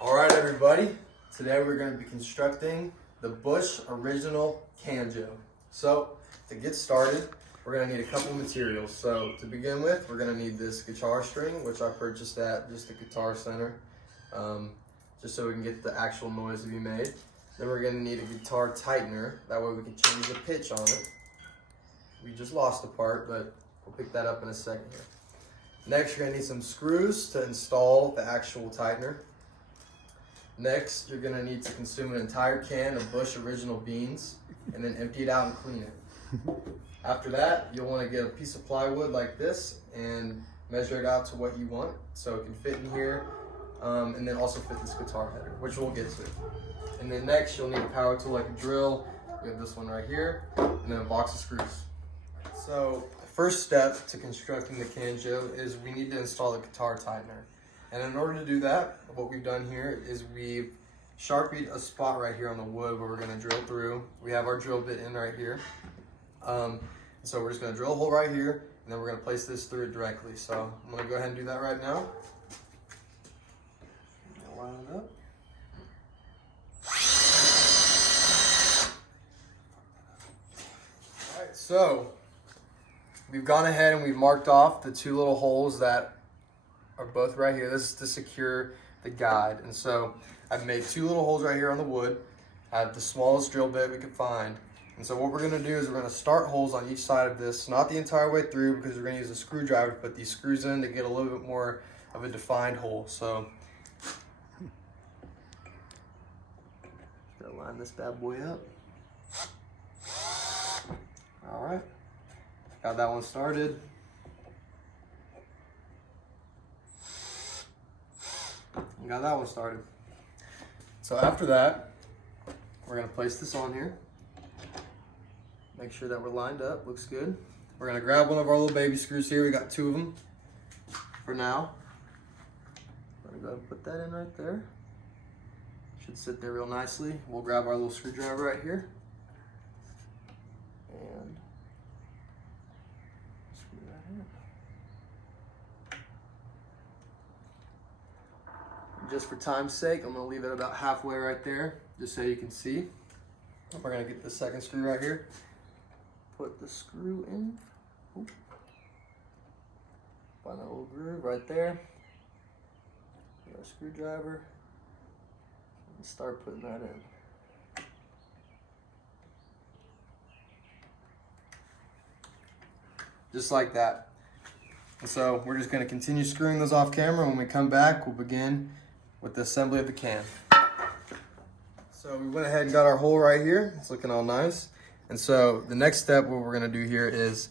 All right, everybody. Today we're going to be constructing the Bush Original Canjo. So to get started, we're going to need a couple materials. So to begin with, we're going to need this guitar string, which I purchased at just the Guitar Center, just so we can get the actual noise to be made. Then we're going to need a guitar tightener. That way we can change the pitch on it. We just lost a part, but we'll pick that up in a second here. Next, you're going to need some screws to install the actual tightener. Next, you're gonna need to consume an entire can of Bush Original beans and then empty it out and clean it. After that, you'll wanna get a piece of plywood like this and measure it out to what you want so it can fit in here and then also fit this guitar header, which we'll get to. And then next, you'll need a power tool like a drill. We have this one right here, and then a box of screws. So the first step to constructing the Canjo is we need to install the guitar tightener. And in order to do that, what we've done here is we've sharpied a spot right here on the wood where we're going to drill through. We have our drill bit in right here. So we're just going to drill a hole right here, and then we're going to place this through it directly. So I'm going to go ahead and do that right now. Line it up. All right, so we've gone ahead and we've marked off the two little holes that are both right here. This is to secure the guide. And so I've made two little holes right here on the wood. I have the smallest drill bit we could find. And so what we're gonna do is we're gonna start holes on each side of this, not the entire way through because we're gonna use a screwdriver to put these screws in to get a little bit more of a defined hole. So gotta line this bad boy up. All right, got that one started. Got that one started. So after that, we're gonna place this on here. Make sure that we're lined up, looks good. We're gonna grab one of our little baby screws here. We got two of them for now. I'm gonna go ahead and put that in right there. Should sit there real nicely. We'll grab our little screwdriver right here. And screw that in. Just for time's sake, I'm gonna leave it about halfway right there, just so you can see. We're gonna get the second screw right here. Put the screw in. Oop. Find that little groove right there. Get our screwdriver. And start putting that in. Just like that. And so we're just gonna continue screwing those off camera. When we come back, we'll begin with the assembly of the can. So we went ahead and got our hole right here. It's looking all nice. And so the next step, what we're gonna do here is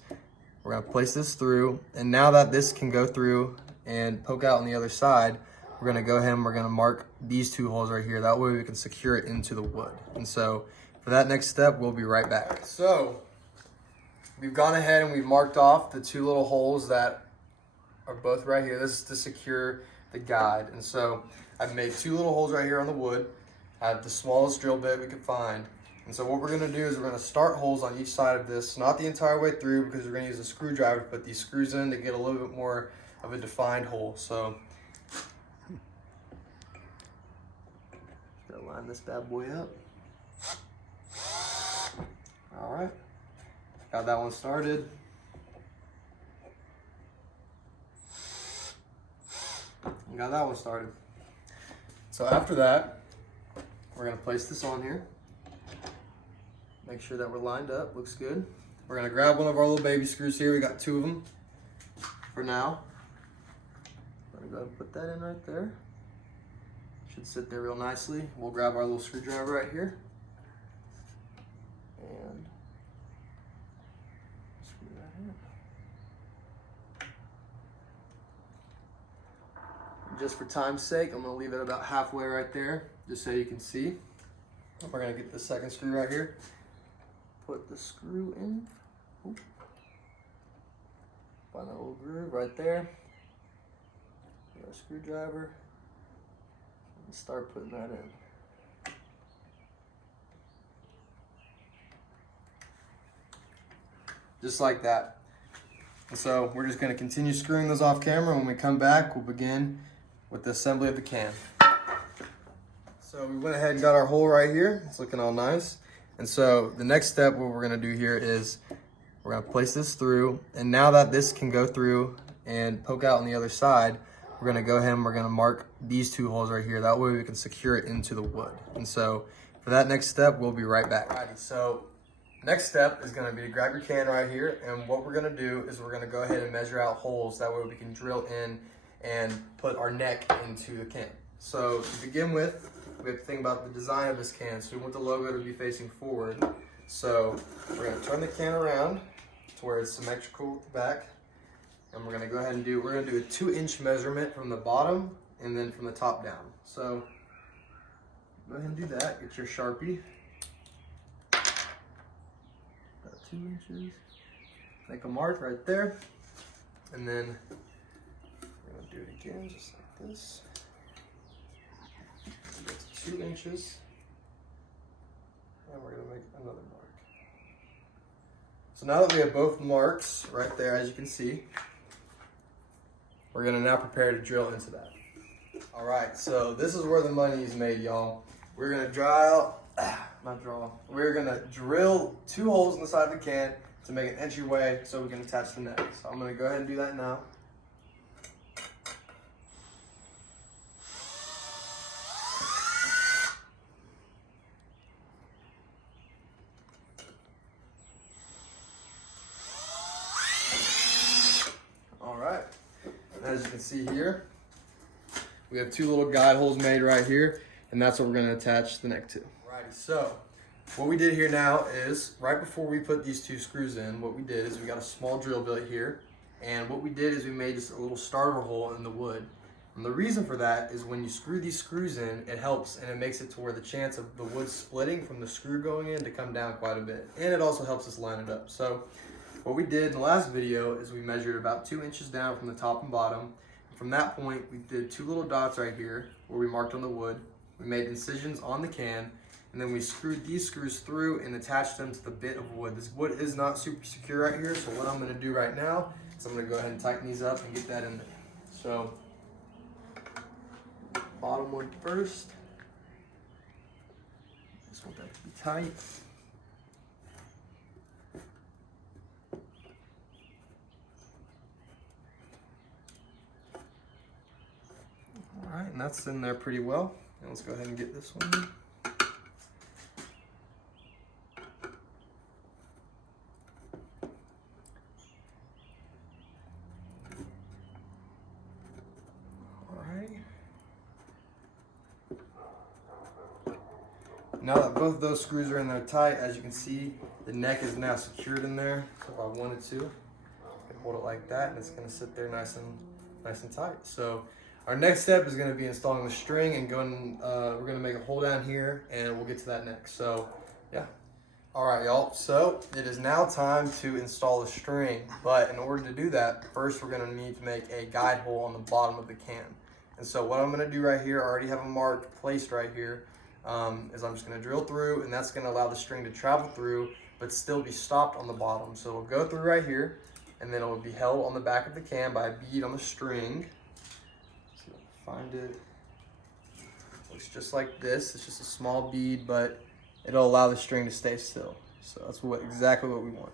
we're gonna place this through. And now that this can go through and poke out on the other side, we're gonna go ahead and we're gonna mark these two holes right here. That way we can secure it into the wood. And so for that next step, we'll be right back. So we've gone ahead and we've marked off the two little holes that are both right here. This is to secure the guide. And so I've made two little holes right here on the wood. I have the smallest drill bit we could find. And so what we're gonna do is we're gonna start holes on each side of this, not the entire way through because we're gonna use a screwdriver to put these screws in to get a little bit more of a defined hole. So gotta line this bad boy up. All right, got that one started. Got that one started. So after that, we're gonna place this on here. Make sure that we're lined up, looks good. We're gonna grab one of our little baby screws here. We got two of them for now. I'm gonna go ahead and put that in right there. Should sit there real nicely. We'll grab our little screwdriver right here. And screw that in. Just for time's sake, I'm gonna leave it about halfway right there, just so you can see. We're gonna get the second screw right here. Put the screw in. Oop. Find that little groove right there. Get our screwdriver. And start putting that in. Just like that. And so we're just gonna continue screwing those off camera. When we come back, we'll begin with the assembly of the can. So we went ahead and got our hole right here. It's looking all nice. And so the next step, what we're gonna do here is we're gonna place this through. And now that this can go through and poke out on the other side, we're gonna go ahead and we're gonna mark these two holes right here. That way we can secure it into the wood. And so for that next step, we'll be right back. Alrighty, so next step is gonna be to grab your can right here. And what we're gonna do is we're gonna go ahead and measure out holes. That way we can drill in and put our neck into the can. So to begin with, we have to think about the design of this can. So we want the logo to be facing forward. So we're gonna turn the can around to where it's symmetrical with the back. And we're gonna go ahead and do a 2-inch measurement from the bottom and then from the top down. So go ahead and do that, get your Sharpie. About 2 inches. Make a mark right there. And then we're gonna do it again, just like this. 2 inches, and we're gonna make another mark. So now that we have both marks right there, as you can see, we're gonna now prepare to drill into that. All right, so this is where the money is made, y'all. We're gonna we're gonna drill 2 holes in the side of the can to make an entryway so we can attach the neck. So I'm gonna go ahead and do that now. As you can see here, we have 2 little guide holes made right here, and that's what we're going to attach the neck to. Alrighty, so what we did here now is, right before we put these 2 screws in, what we did is we got a small drill bit here, and what we did is we made just a little starter hole in the wood. And the reason for that is when you screw these screws in, it helps and it makes it to where the chance of the wood splitting from the screw going in to come down quite a bit. And it also helps us line it up. So what we did in the last video is we measured about 2 inches down from the top and bottom. From that point, we did 2 little dots right here where we marked on the wood. We made incisions on the can, and then we screwed these screws through and attached them to the bit of wood. This wood is not super secure right here, so what I'm gonna do right now is I'm gonna go ahead and tighten these up and get that in there. So, bottom one first. Just want that to be tight. All right, and that's in there pretty well. And let's go ahead and get this one. All right. Now that both of those screws are in there tight, as you can see, the neck is now secured in there. So if I wanted to, I can hold it like that, and it's going to sit there nice and tight. So our next step is going to be installing the string and we're going to make a hole down here, and we'll get to that next. So, yeah. All right, y'all. So it is now time to install the string. But in order to do that, first we're going to need to make a guide hole on the bottom of the can. And so what I'm going to do right here, I already have a mark placed right here, is I'm just going to drill through, and that's going to allow the string to travel through, but still be stopped on the bottom. So it'll go through right here, and then it will be held on the back of the can by a bead on the string. Find it. Looks just like this. It's just a small bead, but it'll allow the string to stay still. So that's exactly what we want.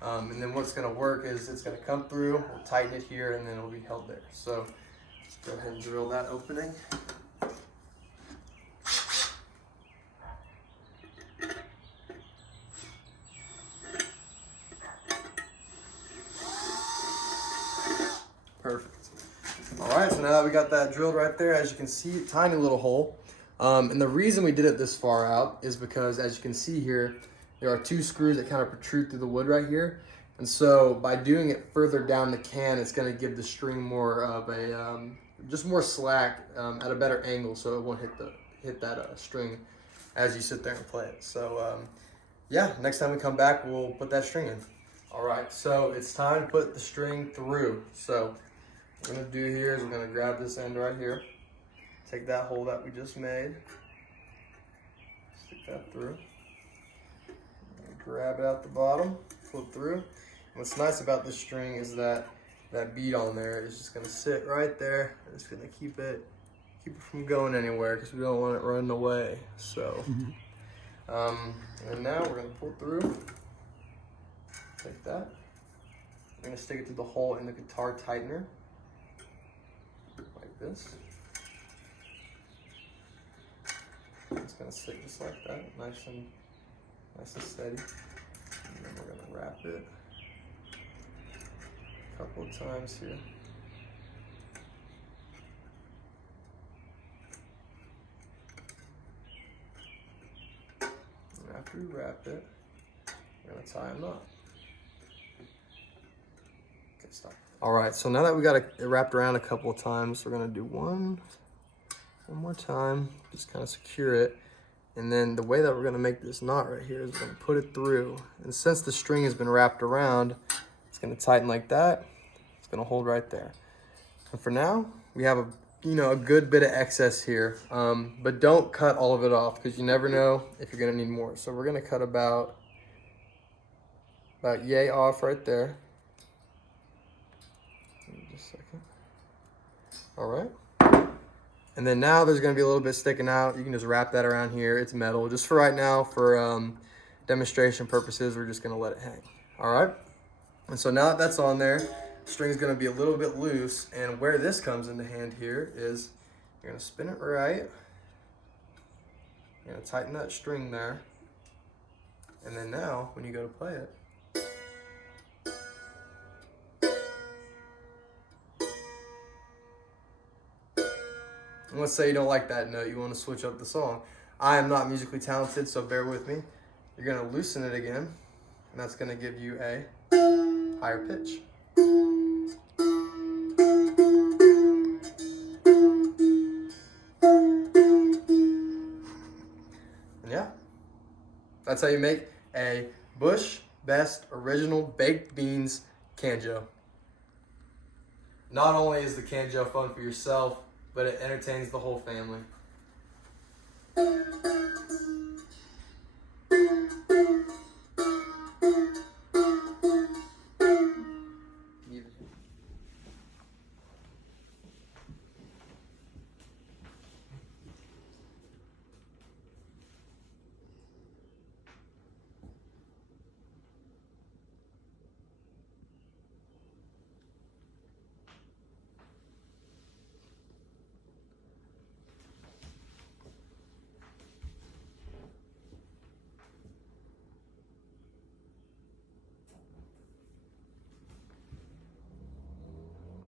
And then what's going to work is it's going to come through, we'll tighten it here, and then it'll be held there. So let's go ahead and drill that opening. Perfect. All right, so now that we got that drilled right there, as you can see, tiny little hole. And the reason we did it this far out is because, as you can see here, there are 2 screws that kind of protrude through the wood right here. And so by doing it further down the can, it's going to give the string more of a, just more slack at a better angle, so it won't hit that string as you sit there and play it. So yeah, next time we come back, we'll put that string in. All right, so it's time to put the string through. So what we're gonna do here is we're gonna grab this end right here, take that hole that we just made, stick that through, grab it out the bottom, pull it through. And what's nice about this string is that bead on there is just gonna sit right there, and it's gonna keep it keep it from going anywhere because we don't want it running away. So, and now we're gonna pull through, like that. We're gonna stick it through the hole in the guitar tightener, like this. It's gonna sit just like that, nice and steady. And then we're gonna wrap it a couple of times here. And after we wrap it, we're gonna tie a knot. Okay, stop. All right, so now that we got it wrapped around a couple of times, we're gonna do one more time, just kind of secure it. And then the way that we're gonna make this knot right here is we're gonna put it through. And since the string has been wrapped around, it's gonna tighten like that. It's gonna hold right there. And for now, we have a good bit of excess here. But don't cut all of it off because you never know if you're gonna need more. So we're gonna cut about yay off right there. Just a second. All right. And then now there's gonna be a little bit sticking out. You can just wrap that around here. It's metal. Just for right now, for demonstration purposes, we're just gonna let it hang. All right? And so now that that's on there, the string's gonna be a little bit loose. And where this comes into hand here is you're gonna spin it right. You're gonna tighten that string there. And then now, when you go to play it, and let's say you don't like that note, you want to switch up the song. I am not musically talented, so bear with me. You're going to loosen it again, and that's going to give you a higher pitch. And yeah, that's how you make a Bush Best Original Baked Beans Canjo. Not only is the canjo fun for yourself, but it entertains the whole family.